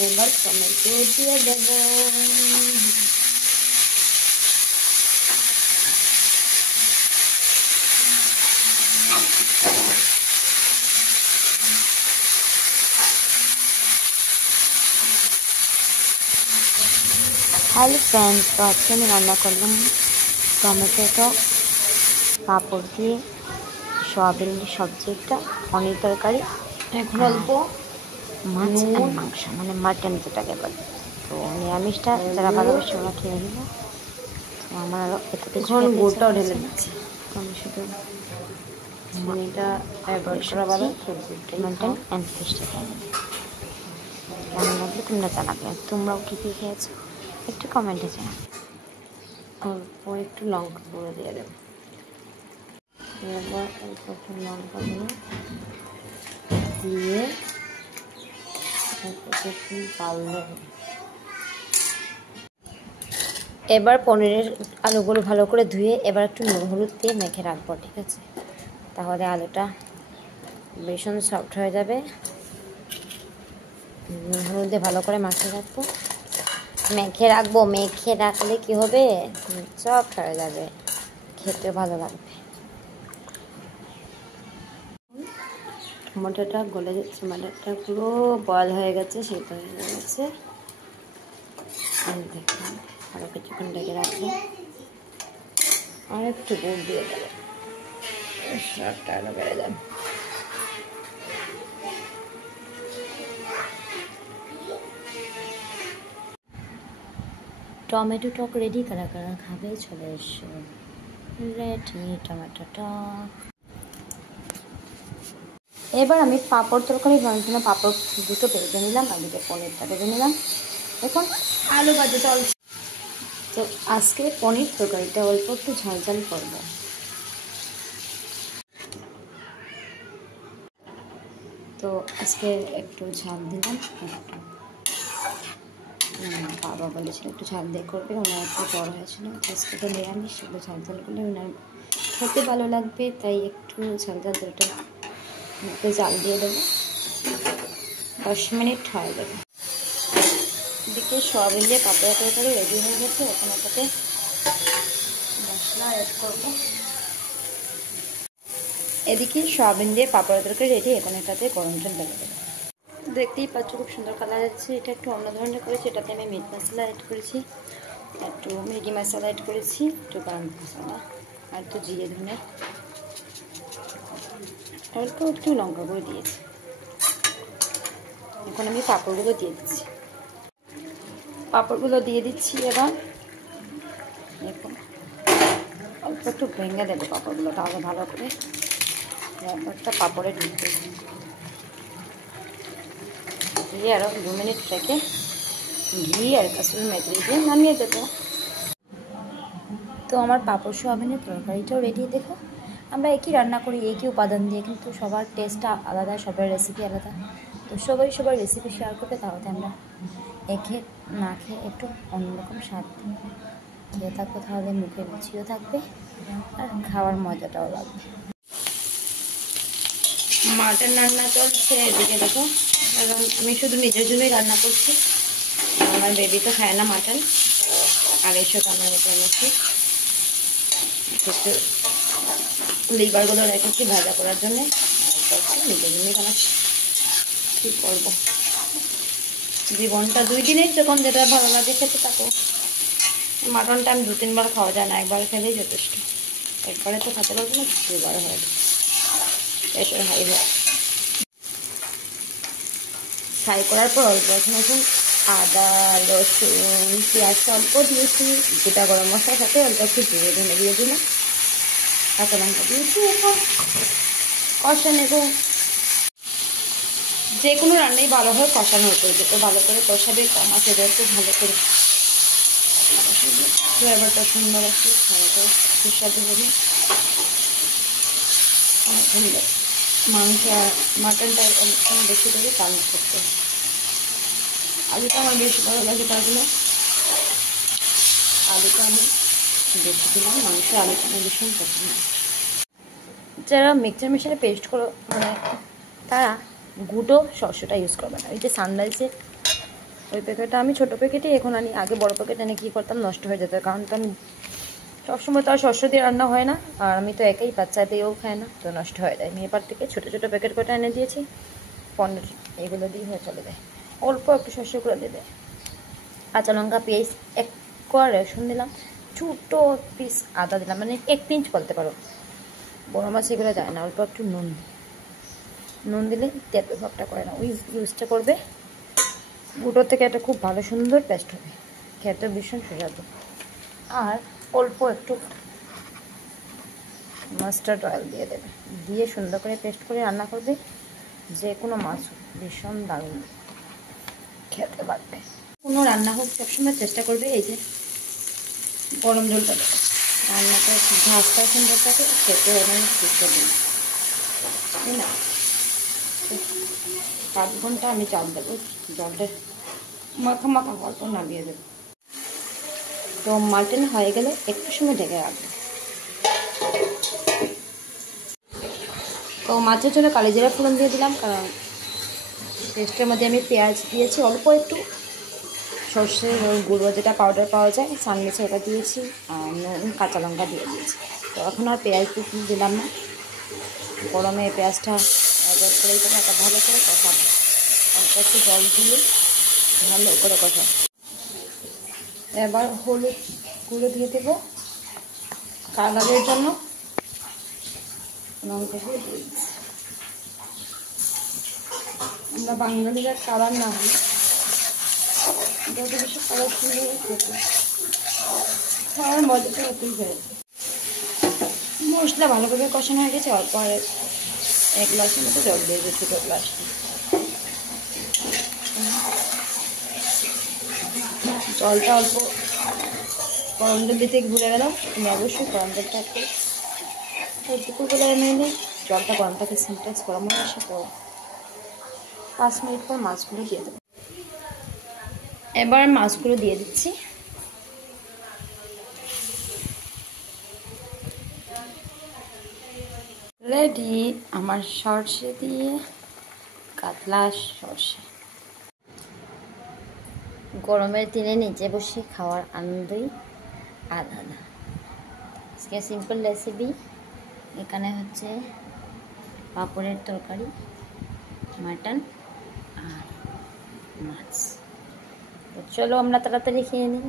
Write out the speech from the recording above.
এবার টমেটো দিয়ে দেব। Hello friends, তো আজকে আমি রান্না করলাম টমেটো পাঁপড় দিয়ে সয়াবিনের সবজি, একটা পনির তরকারি, এখন অল্প মাছ আর মাংস, মানে মাটন যেটাকে বলে। তো নিরামিষটা যারা ভালোবাসে ওরা খেয়ে নিল। তো আমার আরও এত কিছু গোটাও ঢেলে দিচ্ছি। তো আমি শুধু এটা অ্যাভয়েড করা ভালো, মাটন অ্যান্ড ফিশটা খেয়ে নেব। কেমন লাগবে তোমরা জানাবে, তোমরাও কী কী খেয়েছো একটু কমেন্টে জানাবে। অল্প একটু লঙ্কা গুঁড়ো দিয়ে দেবো। এবার অল্প একটু লঙ্কা গুঁড়ো দিয়ে এবার পনিরের আলুগুলো ভালো করে ধুয়ে এবার একটু নুন হলুদ দিয়ে মেখে রাখবো, ঠিক আছে? তাহলে আলুটা ভীষণ সফট হয়ে যাবে। নুন হলুদ দিয়ে ভালো করে মাখিয়ে রাখবো, মেখে রাখলে কি হবে, সফট হয়ে যাবে, খেতে ভালো লাগবে। টমেটোটা গলে যাচ্ছে, টমেটোটা পুরো বয়েল হয়ে গেছে, সেদ্ধ হয়ে গেছে। দেখুন আরও কিছুক্ষণ ঢেকে রাখবো, আর একটু গুড় দিয়ে দেবো, স্বাদটা আরও বেড়ে যাবে। টমেটো টক রেডি, কারা কারা খাবে চলে এসো। রেডি টমেটো টক। এবার আমি পাঁপড় তরকারি বানানোর জন্য পাঁপড় দুটো ভেজে নিলাম, আর দুটো পনিরটা ভেজে নিলাম। এখন আলু ভাজা চলছে। তো আজকে পনির তরকারিটা অল্প একটু ঝাল করবো। তো আজকে একটু ঝাল দিলাম, বাবা বলেছিল একটু ঝাল দিয়ে করবে, ওনার একটু জ্বর হয়েছিল। আজকে তো নিরামিষ, সেগুলো ঝাল করলে ওনার খেতে ভালো লাগবে, তাই একটু ঝাল দুটো জাল দিয়ে দেবো। 10 মিনিট হয়ে যাবে। এদিকে সয়াবিন দিয়ে পাপড়া তরকারি রেডি হয়ে গেছে, এখন ওটাতে মশলা অ্যাড করবো। এদিকে সয়াবিন দিয়ে পাপড়া তরকারি রেডি, এখন এটাতে গরম জল ঢেলে দেবো। দেখতেই পাচ্ছ খুব সুন্দর কালার যাচ্ছে। এটা একটু অন্য ধরনের করেছি, এটাতে আমি মিট মশলা অ্যাড করেছি, একটু ম্যাগি মশলা অ্যাড করেছি, একটু গরম মশলা, আর একটু জিরে ধনে, অল্প একটু লঙ্কা গুঁড়ো দিয়েছি। এখন আমি পাঁপড়গুলো দিয়ে দিচ্ছি। এবার দেখুন অল্প একটু ভেঙে দেবো পাঁপড়গুলো, তাহলে ভালো করে একটা পাঁপড়ে ঢুকবে। দিয়ে আরও 2 মিনিট রেখে ঘি আর কাসুরি মেথি দিয়ে নামিয়ে দেবো। তো আমার পাঁপড় সোয়াবিনের তরকারিটাও রেডি। দেখো আমরা একই রান্না করি একই উপাদান দিয়ে, কিন্তু সবার টেস্টটা আলাদা, সবার রেসিপি আলাদা। তো সবার রেসিপি শেয়ার করবে, তাহলে আমরা না খেয়ে একটু অন্যরকম স্বাদ খেয়ে থাকবো, তাহলে মুখে রুচিও থাকবে আর খাওয়ার মজাটাও লাগবে। মাটন রান্না চলছে এদিকে, দেখো আমি শুধু নিজের জন্যই রান্না করছি, আমার বেবি তো খায় না মাটন। আর এসব রান্নার মতো এনেছি, একটু লিভারগুলো রেখেছি ভাজা করার জন্যে, নিজের জন্যই বানাচ্ছি। কী করবো, জীবনটা 2 দিনেই, যখন যেটা ভালো লাগে খেতে থাকো। মাটনটা আমি 2-3 বার খাওয়া যায় না, একবার খেলেই যথেষ্ট। একবারে তো খেতে পারবো না, 2বার হয়ে যায়, প্রেশার হাই হয়। ফ্রাই করার পর অল্প এখন আদা রসুন পেঁয়াজটা অল্প দিয়েছি, গোটা গরম মশলার সাথে অল্প একটু জিরে ধনে দিয়ে দিলাম, কাঁচা লঙ্কা দিয়েছি। এখন কষা নেব। যে কোনো রান্নাই ভালো হয় কষানোর করে, যেটা ভালো করে কষাবে, কম আছে একটু ভালো করে ফ্লেভারটা সুন্দর আসবে, ভালো করে সুস্বাদু হবে। মাংস আর মাটনটা অনেকক্ষণ বেশি করে কানেক্ট করতে হবে। আলুটা আমার বেশি ভালো লাগে, তার জন্য আলুটা আমি বেশি দিলাম। মাংস আলুটা আমার ভীষণ পছন্দ। যারা মিক্সচার মেশিনে পেস্ট করো তারা গুঁটো শস্যটা ইউজ করবে না। এই যে সানরাইজের ওই প্যাকেটটা আমি ছোটো প্যাকেটে এখন আনি, আগে বড় প্যাকেট এনে কী করতাম, নষ্ট হয়ে যেত। কারণ তো আমি সবসময় তো আর শস্য দিয়ে রান্না হয় না, আর আমি তো একাই, বাচ্চা দিয়েও খায় না, তো নষ্ট হয়ে যায়। আমি এবার থেকে ছোটো ছোটো প্যাকেট করে এনে দিয়েছি, পনির এগুলো দিয়ে হয়ে চলে যায়। অল্প একটু শস্য করে দেবে, কাঁচা লঙ্কা, পেঁয়াজ, এক কোয়া রসুন দিলাম, ছোটো পিস আদা দিলাম, মানে 1 পিঞ্চ বলতে পারো। বড় মাছ এগুলো যায় না। অল্প একটু নুন দিলে তেল ভাবটা করে না, ওই ইউজটা করবে। গুঁটো থেকে এটা খুব ভালো সুন্দর পেস্ট হবে, খেতে ভীষণ সুস্বাদু। আর অল্প একটু মাস্টার্ড অয়েল দিয়ে দেবে, দিয়ে সুন্দর করে পেস্ট করে রান্না করবে। যে কোনো মাছ ভীষণ দারুণ খেতে পারবে। কোনো রান্না হোক সবসময় চেষ্টা করবে এই যে গরম জলটা দেবে, রান্নাটা ঝাঁসটা সুন্দর থাকে, খেতে মানে সুন্দর দিন, তাই না? 5 ঘন্টা আমি চাল দেবো, জলটা মাখা মাখা গল্প নামিয়ে দেবো। তো মাটন হয়ে গেলে একটু সময় ঢেকে রাখবো। তো মাছের জন্য কালো জিরা ফোড়ন দিয়ে দিলাম, কারণ পেস্টের মধ্যে আমি পেঁয়াজ দিয়েছি, অল্প একটু সর্ষের গুঁড়ো যেটা পাউডার পাওয়া যায় সানমিচে, ওটা দিয়েছি, আর নুন, কাঁচা লঙ্কা দিয়ে দিয়েছি। তো এখন আর পেঁয়াজ দিলাম না, গরমে পেঁয়াজটা অ্যাড করে দিতে একটা ভালো করে কষাবো, অল্প একটু জল দিয়ে ভালো করে কষাবো। এবার হলুদ গুঁড়ো দিয়ে দেবো কালারের জন্য, লঙ্কা দিয়ে দিয়েছি। আমরা বাঙালিরা কালার না হলে যত বেশি কালার সুন্দর খেতে খাওয়ার মজাটা হতেই হয়েছে। মশলা ভালোভাবে কষানো হয়ে গেছে, অল্প আর 1 গ্লাসের মতো জল দিয়ে দিয়েছি, 2 গ্লাস। জলটা অল্প গরম জল দিতে ভুলে গেলাম, তুমি অবশ্যই গরম জলটা একটু দুপুরবেলা এনে জলটা গরম থাকে, সিনটেক্স গরম হয়ে আসে। তো 5 মিনিট পর মাছগুলো দিয়ে দেবো। এবার মাছগুলো দিয়ে দিচ্ছি। রেডি আমার সর্ষে দিয়ে কাতলা সর্ষে। গরমের দিনে নিচে বসে খাওয়ার আনন্দই আলাদা। আজকে সিম্পল রেসিপি, এখানে হচ্ছে পাঁপড়ের তরকারি, মাটন আর মাছ। তো চলো আমরা তাড়াতাড়ি খেয়ে নিই।